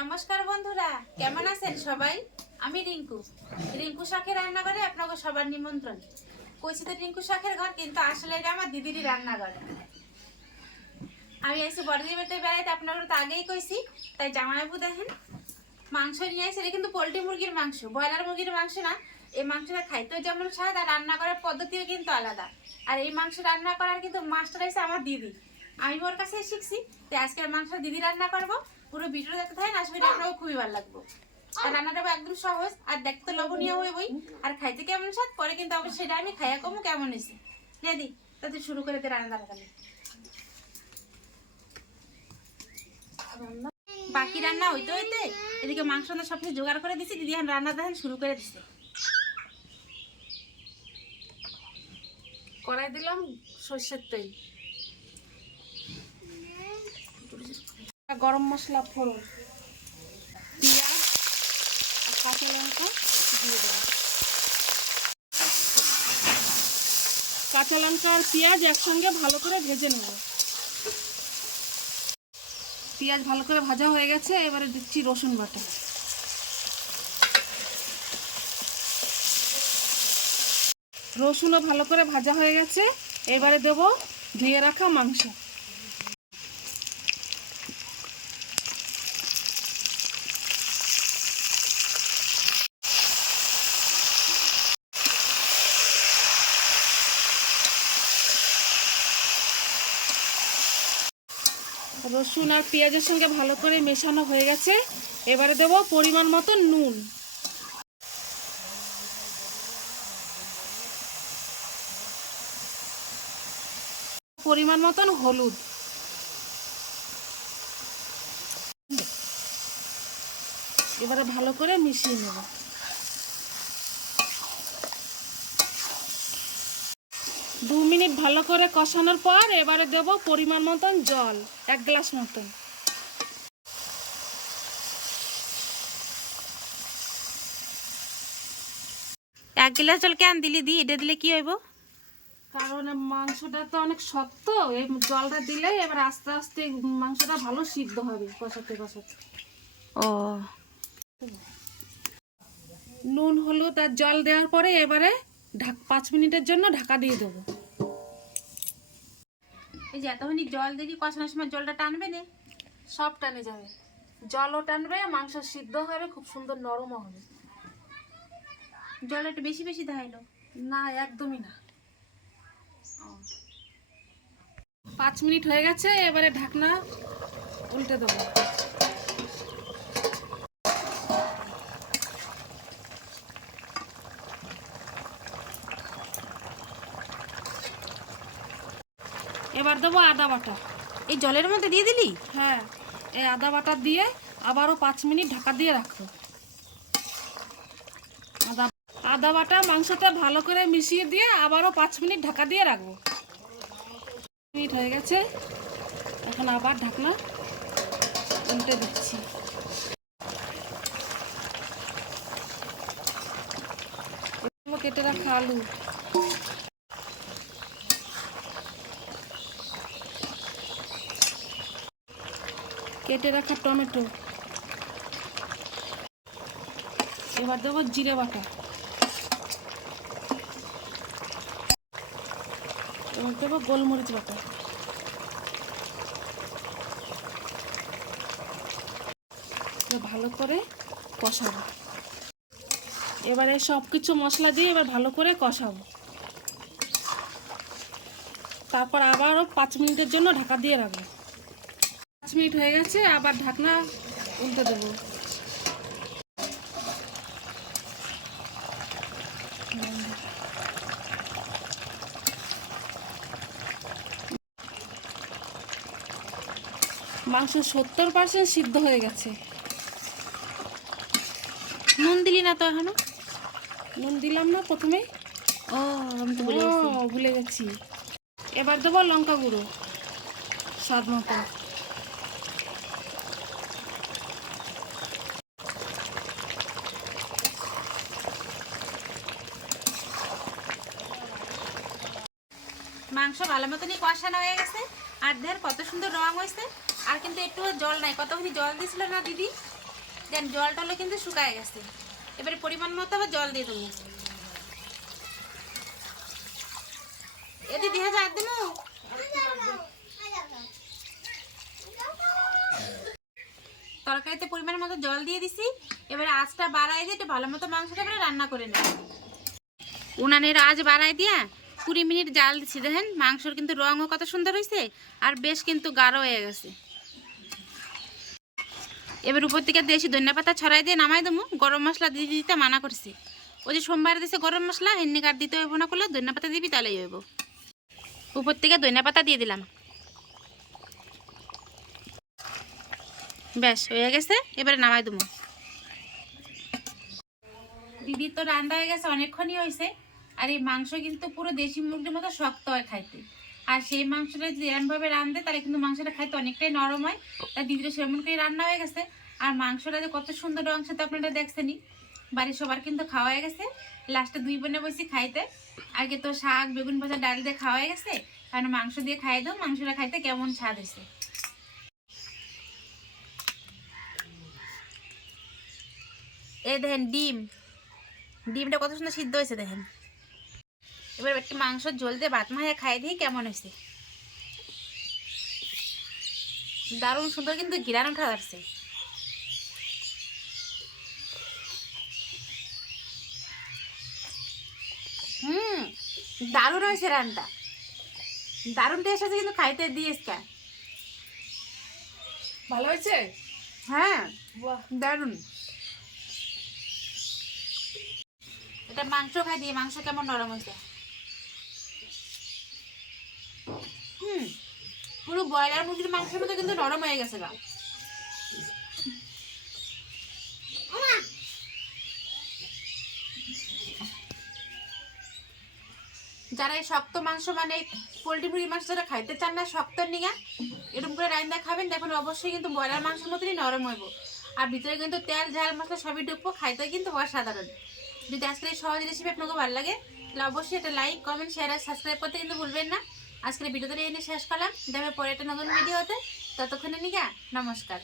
নমস্কার বন্ধুরা, কেমন আছেন সবাই? আমি রিঙ্কু। রিঙ্কু শাকের রান্নাঘরে আপনাকে সবার নিমন্ত্রণ। কইছি তো রিঙ্কু শাখের ঘর, কিন্তু আসলে এটা আমার দিদিরই রান্নাঘর। আমি এসে বড়দি বেটে বেড়াইতে আপনারা তো আগেই কইছি, তাই জামাইবু দেখেন, মাংস নিয়ে আসে এটা কিন্তু পোলট্রি মুরগির মাংস, ব্রয়লার মুরগির মাংস না। এই মাংসটা খাইতেও যেমন স্বাদ, আর রান্না করার পদ্ধতিও কিন্তু আলাদা। আর এই মাংস রান্না করার কিন্তু মাস্টার এসে আমার দিদি। আমি ওর কাছে শিখছি তো আজকের মাংস দিদি রান্না করব। পুরো ভিডিও দেখতে থাকেন আশা করি আপনাকে খুবই ভালো লাগবে। আর রান্নাটা একদম সহজ আর দেখতে লোভনীয় হয়ে বই আর খাইতে কেমন স্বাদ পরে কিন্তু অবশ্যই সেটা আমি খাইয়া কমু কেমন এসে দি তাতে শুরু করে দে রান্না তাড়াতাড়ি বাকি রান্না হইতে হইতে এদিকে মাংস সব কিছু জোগাড় করে দিছি দিদি এখন রান্না দেখেন শুরু করে দিছে। কড়াই দিলাম সর্ষের তেল। গরম মশলা ফোড়ন। পেঁয়াজ আর কাঁচা লঙ্কা দিয়ে দেবো। কাঁচা লঙ্কা আর পেঁয়াজ একসঙ্গে ভালো করে ভেজে নেব। পেঁয়াজ ভালো করে ভাজা হয়ে গেছে, এবারে দিচ্ছি রসুন বাটা। রসুনও ভালো করে ভাজা হয়ে গেছে, এবারে দেব ধুয়ে রাখা মাংস। রসুন আর পেঁয়াজের সঙ্গে ভালো করে মেশানো হয়ে গেছে। এবারে দেব পরিমাণ মতো নুন। পরিমাণ মতন হলুদ। এবারে ভালো করে মিশিয়ে নেব। দু মিনিট ভালো করে কষানোর পর এবারে দেব পরিমাণ মতন জল এক গ্লাস মতন। এক গ্লাস জল কেন দিলি? দি এটা দিলে কি হইব? কারণ মাংসটা তো অনেক শক্ত এই জলটা দিলে এবার আস্তে আস্তে মাংসটা ভালো সিদ্ধ হবে কষাতে কষাতে। ও। নুন হলুদ আর জল দেওয়ার পরে এবারে ঢাক পাঁচ মিনিটের জন্য ঢাকা দিয়ে দেবো। এই যে এতখানি জল দেখি কষানোর সময় জলটা টানবে না। সব টানে যাবে। জলও টানবে মাংস সিদ্ধ হবে খুব সুন্দর নরমও হবে। জল একটু বেশি বেশি দেখাইলো। না একদমই না। পাঁচ মিনিট হয়ে গেছে এবারে ঢাকনা উল্টে দেবো। এবার দেবো আদা বাটা। এই জলের মধ্যে দিয়ে দিলি? হ্যাঁ এই আদা বাটা দিয়ে আবারও পাঁচ মিনিট ঢাকা দিয়ে রাখো। আদা আদা বাটা মাংসটা ভালো করে মিশিয়ে দিয়ে আবারও পাঁচ মিনিট ঢাকা দিয়ে রাখব। মিনিট হয়ে গেছে এখন আবার ঢাকনা উল্টে দিচ্ছি। কেটে রাখা আলু। কেটে রাখা টমেটো। এবার দেবো জিরে বাটা। এবার দেবো গোলমরিচ বাটা। ভালো করে কষাবো। এবারে সব কিছু মশলা দিয়ে এবার ভালো করে কষাবো। তারপর আবারও পাঁচ মিনিটের জন্য ঢাকা দিয়ে রাখব। মিনিট হয়ে গেছে আবার ঢাকনা উল্টে দেবো। মাংস সত্তর পার্সেন্ট সিদ্ধ হয়ে গেছে। নুন দিলি না তো এখনও? নুন দিলাম না প্রথমে। ও আমি তো ভুলে গেছি। এবার দেবো লঙ্কা গুঁড়ো স্বাদ মতো। মাংস ভালো মতনই কষানো হয়ে গেছে। আর দেখ কত সুন্দর রং হয়েছে। আর কিন্তু একটু জল নাই। কতখানি জল দিছিল না দিদি? দেন জল টলও কিন্তু শুকায় গেছে। এবারে পরিমাণ মতো আবার জল দিয়ে দেবো। এটি দিয়ে হাজার দেবো তরকারিতে পরিমাণ মতো জল দিয়ে দিছি। এবারে আঁচটা বাড়াই দিয়ে একটু ভালো মতো মাংসটা রান্না করে নেব। উনানের আজ বাড়াই দিয়া কুড়ি মিনিট জাল দিচ্ছি দেখেন? মাংসর কিন্তু রঙও কত সুন্দর হয়েছে আর বেশ কিন্তু গাঢ় হয়ে গেছে। এবার উপর থেকে দেশি ধনিয়া পাতা ছড়াই দিয়ে নামাই দেবো। গরম মশলা দিয়ে দিতে মানা করছি। ওই যে সোমবার দিছে গরম মশলা হেন্নি কাঠ দিতে হইব না করলে ধনিয়া পাতা দিবি, তাহলেই হইব। উপর থেকে ধনিয়া পাতা দিয়ে দিলাম। ব্যাস হয়ে গেছে, এবারে নামাই দেবো। দিদির তো রান্না হয়ে গেছে, অনেকক্ষণই হয়েছে আর এই মাংস কিন্তু পুরো দেশি মুরগির মতো শক্ত হয় খাইতে। আর সেই মাংসটা যদি এরমভাবে রান্ধে তাহলে কিন্তু মাংসটা খাইতে অনেকটাই নরম হয়। তাই দিদির সেরকম করে রান্না হয়ে গেছে। আর মাংসটা যে কত সুন্দর রং সাথে আপনারা দেখছেনই। বাড়ির সবার কিন্তু খাওয়া হয়ে গেছে। লাস্টে দুই বোনে বসে খাইতে। আগে তো শাক, বেগুন ভাজা, ডাল দিয়ে খাওয়া হয়ে গেছে। কারণ মাংস দিয়ে খাই দাও, মাংসটা খাইতে কেমন স্বাদ হয়েছে। এ দেখেন, ডিম। ডিমটা কত সুন্দর সিদ্ধ হয়েছে দেখেন। এবার একটু মাংস ঝোল দিয়ে ভাত মাখিয়ে খাই দিই কেমন হয়েছে। দারুণ সুন্দর কিন্তু ঘিরান উঠা যাচ্ছে হুম দারুণ হয়েছে রানটা দারুণ টেস্ট আছে কিন্তু খাইতে দিয়েছ কা ভালো হয়েছে? হ্যাঁ দারুণ। এটা মাংস খাই দিয়ে মাংস কেমন নরম হয়েছে? হুম। পুরো ব্রয়লার মুরগির মাংসের মতো কিন্তু নরম হয়ে গেছে গা। যারা এই শক্ত মাংস মানে পোলট্রি মুরগির মাংস যারা খাইতে চান না, শক্ত নিয়ে এরকম করে রান্না খাবেন দেখুন অবশ্যই কিন্তু ব্রয়লার মাংসের মতনই নরম হইব। আর ভিতরে কিন্তু তেল, ঝাল, মশলা সবই ঢুকবো খাইতে কিন্তু অসাধারণ। যদি আজকের এই সহজ রেসিপি আপনাকে ভালো লাগে, তাহলে অবশ্যই এটা লাইক কমেন্ট শেয়ার আর সাবস্ক্রাইব করতে কিন্তু ভুলবেন না। আজকের ভিডিওটা এনে শেষ করলাম। দেখবে পরে একটা নতুন ভিডিওতে। ততক্ষণে নিগা নমস্কার।